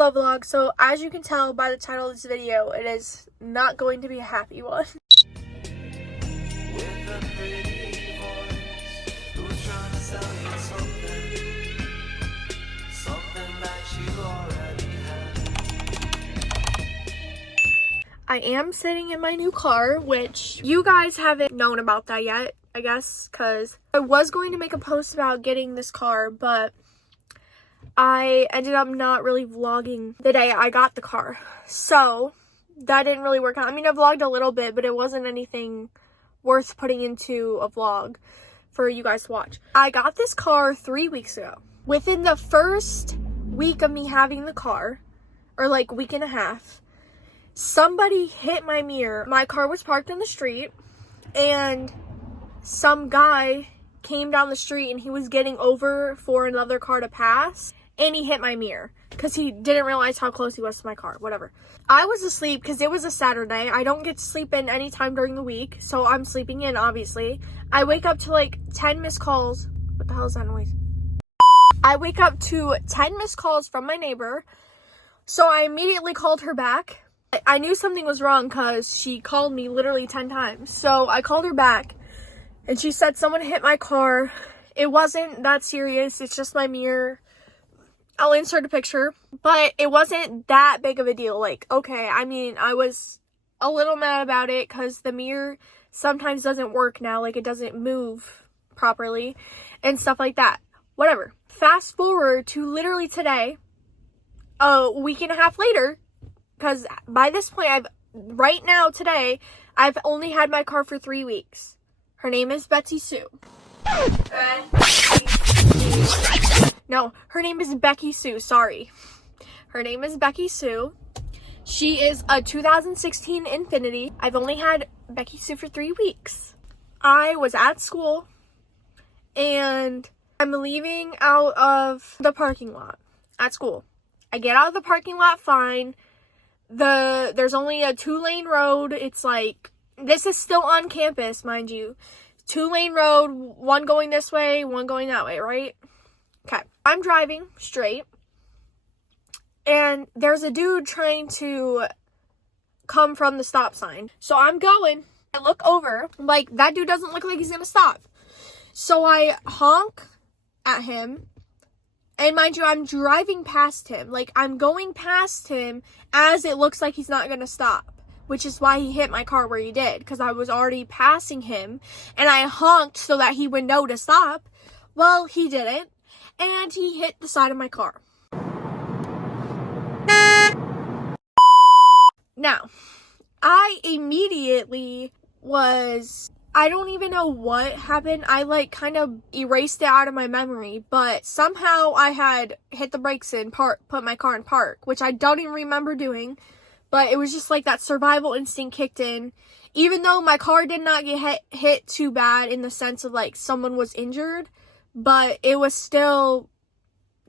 Hello vlog. So as you can tell by the title of this video, it is not going to be a happy one. I am sitting in my new car, which you guys haven't known about that yet, I guess, because I was going to make a post about getting this car, but I ended up not really vlogging the day I got the car. So that didn't really work out. I mean, I vlogged a little bit, but it wasn't anything worth putting into a vlog for you guys to watch. I got this car 3 weeks ago. Within the first week of me having the car, or like week and a half, somebody hit my mirror. My car was parked in the street, and some guy came down the street and he was getting over for another car to pass, and he hit my mirror because he didn't realize how close he was to my car. Whatever. I was asleep because it was a Saturday. I don't get to sleep in any time during the week, so I'm sleeping in, obviously. I wake up to like 10 missed calls. What the hell is that noise? I wake up to 10 missed calls from my neighbor, so I immediately called her back. I knew something was wrong because she called me literally 10 times. So I called her back and she said someone hit my car. It wasn't that serious. It's just my mirror. I'll insert a picture. But it wasn't that big of a deal. Like, okay, I mean, I was a little mad about it because the mirror sometimes doesn't work now. Like, it doesn't move properly and stuff like that. Whatever. Fast forward to literally today, a week and a half later. Because by this point, right now, today, I've only had my car for 3 weeks. Her name is Betsy Sue. No, her name is Becky Sue, sorry. Her name is Becky Sue. She is a 2016 Infiniti. I've only had Becky Sue for 3 weeks. I was at school, and I'm leaving out of the parking lot at school. I get out of the parking lot fine. There's only a 2-lane road. It's like, this is still on campus, mind you. 2-lane road, one going this way, one going that way, right? Okay. I'm driving straight, and there's a dude trying to come from the stop sign. So I'm going. I look over, like, that dude doesn't look like he's gonna stop. So I honk at him. And mind you, I'm driving past him. Like, I'm going past him as it looks like he's not going to stop. Which is why he hit my car where he did. Because I was already passing him. And I honked so that he would know to stop. Well, he didn't. And he hit the side of my car. Now, I immediately I don't even know what happened. I like kind of erased it out of my memory, but somehow I had hit the brakes and put my car in park, which I don't even remember doing, but it was just like that survival instinct kicked in. Even though my car did not get hit too bad in the sense of like someone was injured, but it was still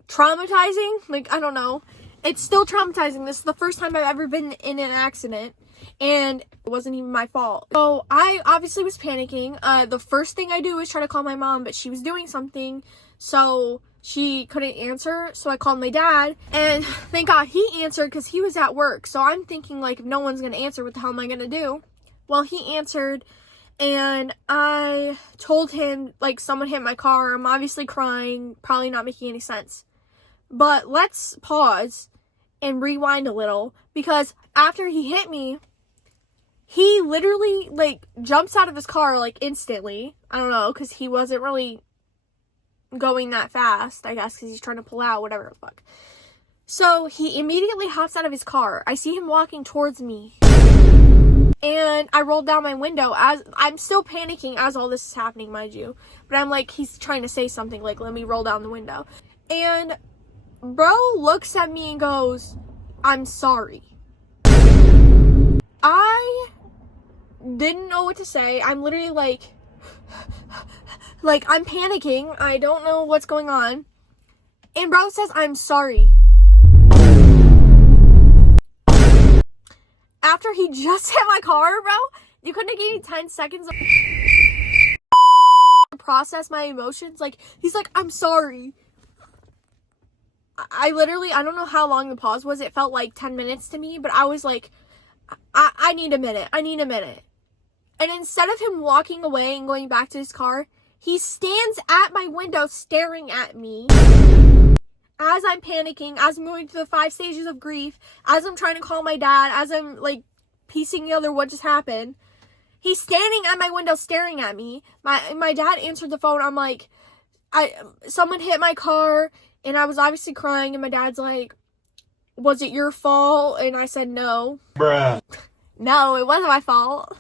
traumatizing. Like, I don't know. It's still traumatizing. This is the first time I've ever been in an accident. And it wasn't even my fault. So I obviously was panicking. The first thing I do is try to call my mom, but she was doing something, so she couldn't answer. So I called my dad, and thank God he answered because he was at work. So I'm thinking, like, if no one's going to answer, what the hell am I going to do? Well, he answered, and I told him, like, someone hit my car. I'm obviously crying, probably not making any sense. But let's pause and rewind a little, because after he hit me, he literally, like, jumps out of his car, like, instantly. I don't know, because he wasn't really going that fast, I guess, because he's trying to pull out, whatever the fuck. So, he immediately hops out of his car. I see him walking towards me. And I rolled down my window. As I'm still panicking as all this is happening, mind you. But I'm like, he's trying to say something, like, let me roll down the window. And bro looks at me and goes, "I'm sorry." I didn't know what to say. I'm literally like I'm panicking. I don't know what's going on. And bro says, "I'm sorry." After he just hit my car, bro, you couldn't have given me 10 seconds to process my emotions. Like, he's like, "I'm sorry." I literally, I don't know how long the pause was. It felt like 10 minutes to me, but I was like, I need a minute. I need a minute. And instead of him walking away and going back to his car, he stands at my window staring at me as I'm panicking, as I'm going through the 5 stages of grief, as I'm trying to call my dad, as I'm like piecing together what just happened. He's standing at my window staring at me. My dad answered the phone. I'm like, someone hit my car, and I was obviously crying, and my dad's like, was it your fault? And I said no. Bruh. No, it wasn't my fault.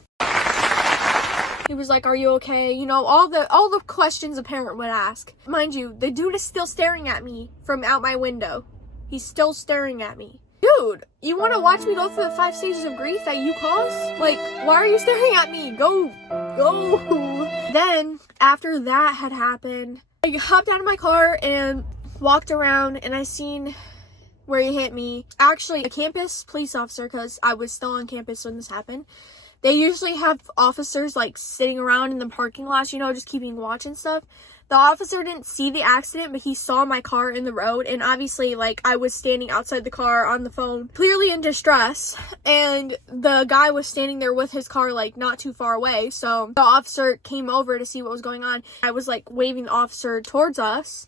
He was like, are you okay? You know, all the questions a parent would ask. Mind you, the dude is still staring at me from out my window. He's still staring at me. Dude, you want to watch me go through the 5 stages of grief that you caused? Like, why are you staring at me? Go. Then, after that had happened, I hopped out of my car and walked around, and I seen where he hit me. Actually, a campus police officer, because I was still on campus when this happened. They usually have officers like sitting around in the parking lots, you know, just keeping watch and stuff. The officer didn't see the accident, but he saw my car in the road, and obviously, like, I was standing outside the car on the phone, clearly in distress, and the guy was standing there with his car, like, not too far away, so the officer came over to see what was going on. I was, like, waving the officer towards us,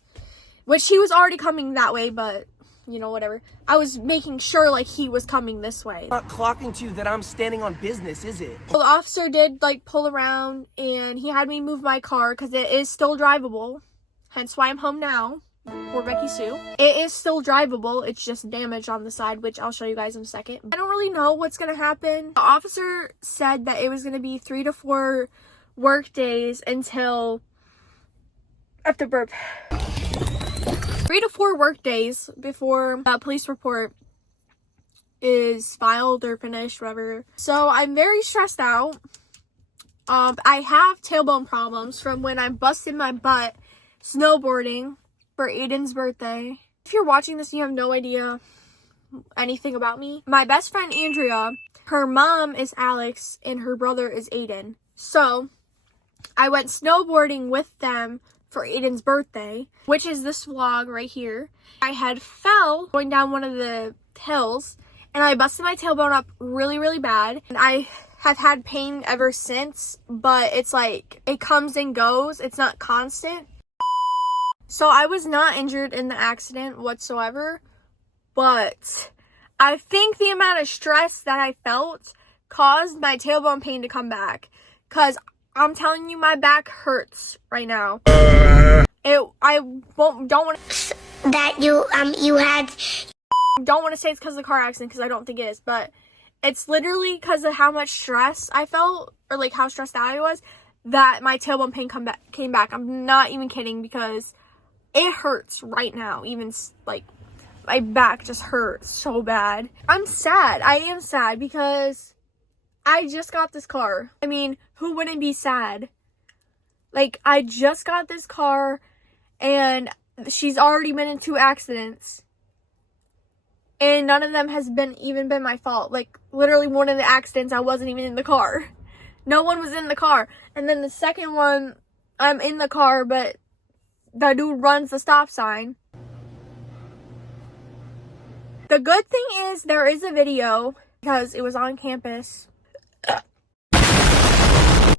which he was already coming that way, but, you know, whatever. I was making sure, like, he was coming this way. Not clocking to you that I'm standing on business, is it? Well, the officer did, like, pull around, and he had me move my car, because it is still drivable, hence why I'm home now, for Becky Sue. It is still drivable, it's just damaged on the side, which I'll show you guys in a second. I don't really know what's gonna happen. The officer said that it was gonna be 3 to 4 work days until, after burp, 3 to 4 work days before a police report is filed or finished, whatever. So I'm very stressed out. I have tailbone problems from when I busted my butt snowboarding for Aiden's birthday. If you're watching this and you have no idea anything about me, my best friend Andrea, her mom is Alex and her brother is Aiden. So I went snowboarding with them for Aiden's birthday, which is this vlog right here. I had fell going down one of the hills, and I busted my tailbone up really, really bad. And I have had pain ever since, but it's like, it comes and goes. It's not constant. So I was not injured in the accident whatsoever, but I think the amount of stress that I felt caused my tailbone pain to come back, because I'm telling you, my back hurts right now. Don't want to say it's because of the car accident, because I don't think it is, but it's literally because of how much stress I felt, or like how stressed out I was, that my tailbone pain came back. I'm not even kidding, because it hurts right now. Even like my back just hurts so bad. I'm sad. I am sad because I just got this car. I mean, who wouldn't be sad? Like, I just got this car, and she's already been in 2 accidents. And none of them has even been my fault. Like, literally one of the accidents, I wasn't even in the car. No one was in the car. And then the second one, I'm in the car, but the dude runs the stop sign. The good thing is there is a video, because it was on campus.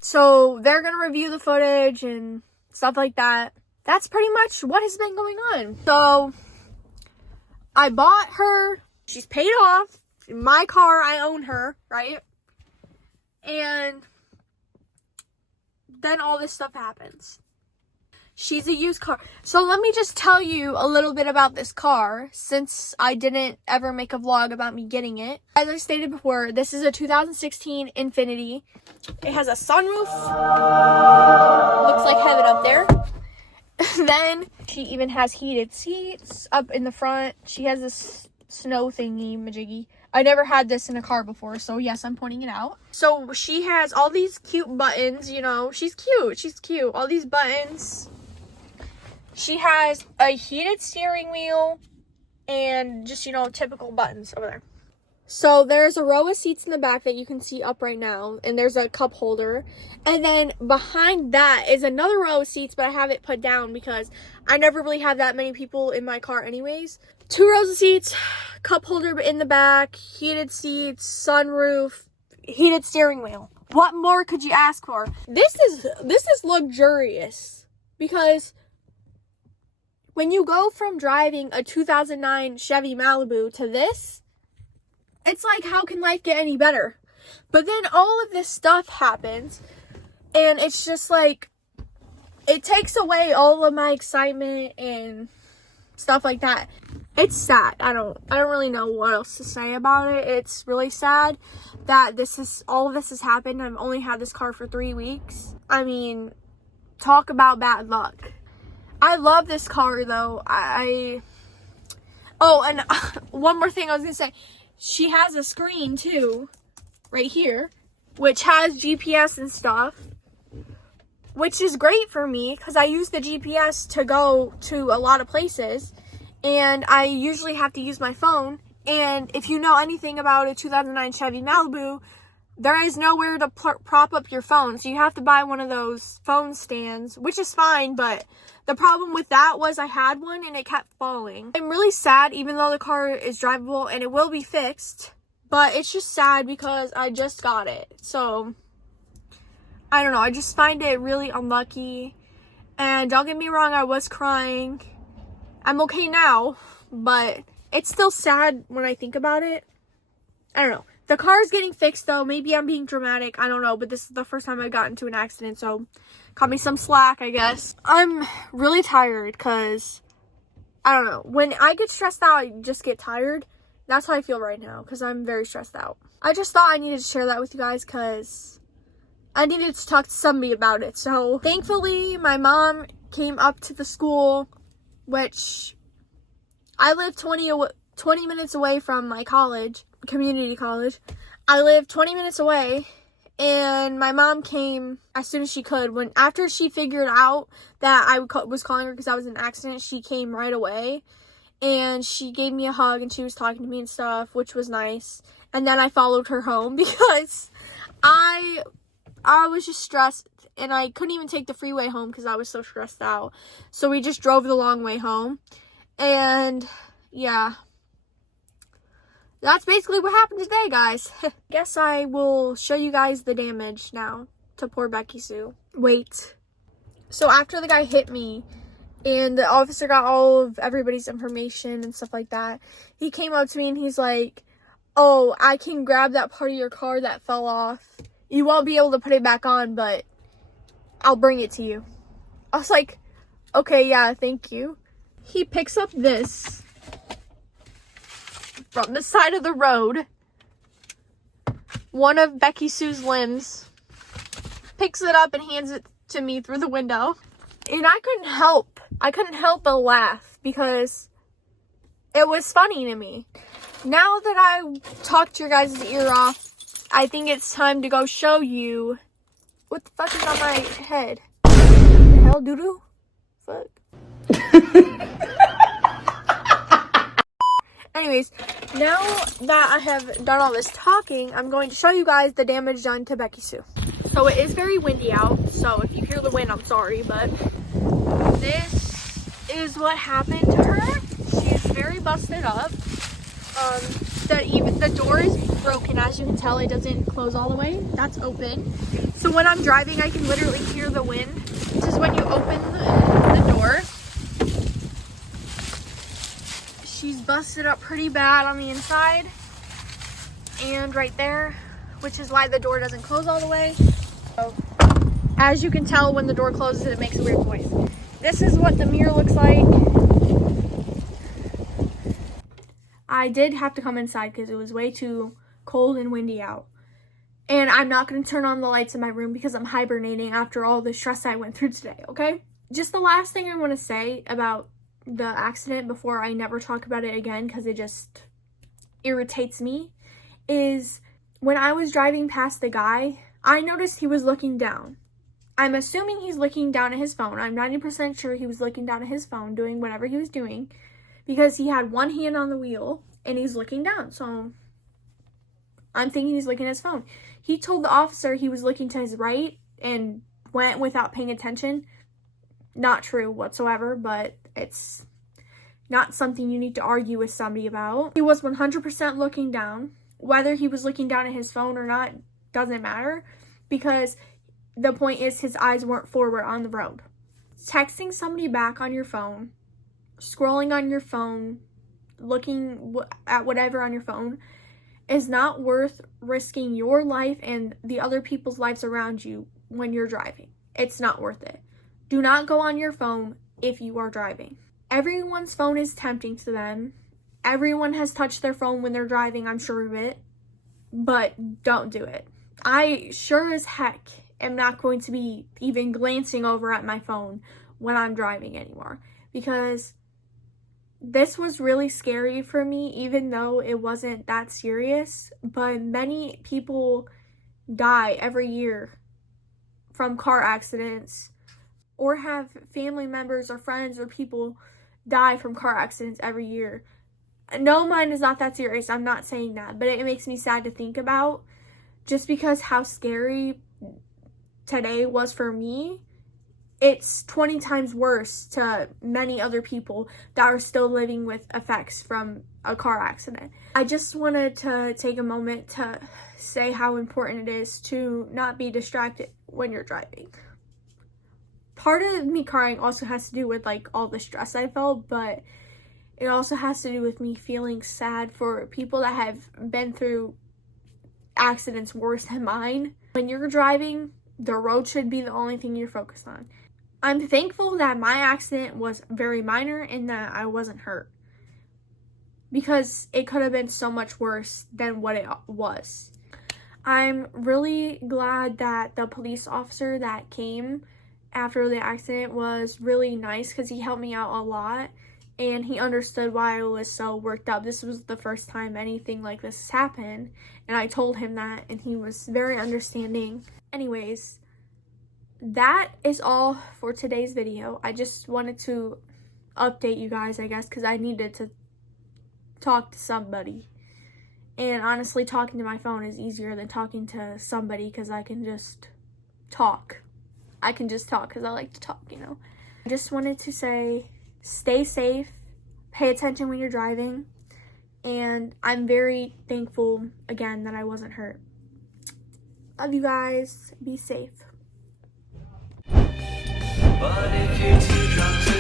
So they're going to review the footage and stuff like that. That's pretty much what has been going on. So I bought her. She's paid off. My car, I own her, right? And then all this stuff happens. She's a used car. So let me just tell you a little bit about this car, since I didn't ever make a vlog about me getting it. As I stated before, this is a 2016 Infiniti. It has a sunroof. Looks like heaven up there. Then she even has heated seats up in the front. She has this snow thingy majiggy. I never had this in a car before, so yes, I'm pointing it out. So she has all these cute buttons, you know. She's cute. All these buttons. She has a heated steering wheel and just, you know, typical buttons over there. So there's a row of seats in the back that you can see up right now, and there's a cup holder. And then behind that is another row of seats, but I have it put down because I never really have that many people in my car anyways. 2 rows of seats, cup holder in the back, heated seats, sunroof, heated steering wheel. What more could you ask for? This is luxurious because when you go from driving a 2009 Chevy Malibu to this, it's like, how can life get any better? But then all of this stuff happens, and it's just like, it takes away all of my excitement and stuff like that. It's sad. I don't really know what else to say about it. It's really sad that all of this has happened. I've only had this car for 3 weeks. I mean, talk about bad luck. I love this car though. Oh, and one more thing I was gonna say. She has a screen too, right here, which has GPS and stuff, which is great for me because I use the GPS to go to a lot of places, and I usually have to use my phone. And if you know anything about a 2009 Chevy Malibu, there is nowhere to prop up your phone, so you have to buy one of those phone stands, which is fine, but the problem with that was I had one and it kept falling. I'm really sad, even though the car is drivable and it will be fixed, but it's just sad because I just got it. So, I don't know, I just find it really unlucky. And don't get me wrong, I was crying. I'm okay now, but it's still sad when I think about it. I don't know. The car is getting fixed though. Maybe I'm being dramatic. I don't know. But this is the first time I got into an accident. So cut me some slack, I guess. I'm really tired because, I don't know. When I get stressed out, I just get tired. That's how I feel right now because I'm very stressed out. I just thought I needed to share that with you guys because I needed to talk to somebody about it. So thankfully, my mom came up to the school, which I live 20 minutes away from my college. Community college. I live 20 minutes away, and my mom came as soon as she could. After she figured out that I was calling her because I was in an accident, she came right away, and she gave me a hug, and she was talking to me and stuff, which was nice. And then I followed her home because I was just stressed, and I couldn't even take the freeway home because I was so stressed out. So we just drove the long way home, and yeah. That's basically what happened today, guys. Guess I will show you guys the damage now to poor Becky Sue. Wait. So after the guy hit me and the officer got all of everybody's information and stuff like that, he came up to me and he's like, "Oh, I can grab that part of your car that fell off. You won't be able to put it back on, but I'll bring it to you." I was like, "Okay, yeah, thank you." He picks up this from the side of the road, one of Becky Sue's limbs, picks it up and hands it to me through the window. And I couldn't help but laugh because it was funny to me. Now that I talked your guys' ear off, I think it's time to go show you what the fuck is on my head. The hell, doo-doo? Fuck. Anyways, now that I have done all this talking, I'm going to show you guys the damage done to Becky Sue. So it is very windy out, so if you hear the wind, I'm sorry, but this is what happened to her. She's very busted up. The door is broken, as you can tell. It doesn't close all the way. That's open. So when I'm driving, I can literally hear the wind. This is when you open the door. She's busted up pretty bad on the inside and right there, which is why the door doesn't close all the way. So, as you can tell, when the door closes, it makes a weird noise. This is what the mirror looks like. I did have to come inside because it was way too cold and windy out. And I'm not going to turn on the lights in my room because I'm hibernating after all the stress I went through today, okay? Just the last thing I want to say about the accident before I never talk about it again because it just irritates me is when I was driving past the guy, I noticed he was looking down. I'm assuming he's looking down at his phone. I'm 90% sure he was looking down at his phone doing whatever he was doing because he had one hand on the wheel and he's looking down. So I'm thinking he's looking at his phone. He told the officer he was looking to his right and went without paying attention. Not true whatsoever, but it's not something you need to argue with somebody about. He was 100% looking down. Whether he was looking down at his phone or not doesn't matter, because the point is his eyes weren't forward on the road. Texting somebody back on your phone, scrolling on your phone, looking at whatever on your phone is not worth risking your life and the other people's lives around you when you're driving. It's not worth it. Do not go on your phone if you are driving. Everyone's phone is tempting to them. Everyone has touched their phone when they're driving, I'm sure of it. But don't do it. I sure as heck am not going to be even glancing over at my phone when I'm driving anymore, because this was really scary for me, even though it wasn't that serious. But many people die every year from car accidents, or have family members or friends or people die from car accidents every year. No, mine is not that serious. I'm not saying that, but it makes me sad to think about, just because how scary today was for me. It's 20 times worse to many other people that are still living with effects from a car accident. I just wanted to take a moment to say how important it is to not be distracted when you're driving. Part of me crying also has to do with like all the stress I felt, but it also has to do with me feeling sad for people that have been through accidents worse than mine. When you're driving, the road should be the only thing you're focused on. I'm thankful that my accident was very minor and that I wasn't hurt, because it could have been so much worse than what it was. I'm really glad that the police officer that came after the accident was really nice, because he helped me out a lot and he understood why I was so worked up. This was the first time anything like this has happened, and I told him that, and he was very understanding. Anyways, that is all for today's video. I just wanted to update you guys, I guess, because I needed to talk to somebody. And honestly, talking to my phone is easier than talking to somebody, because I can just talk. I can just talk because I like to talk, you know. I just wanted to say, stay safe, pay attention when you're driving, and I'm very thankful, again, that I wasn't hurt. Love you guys. Be safe. But if you're too drunk to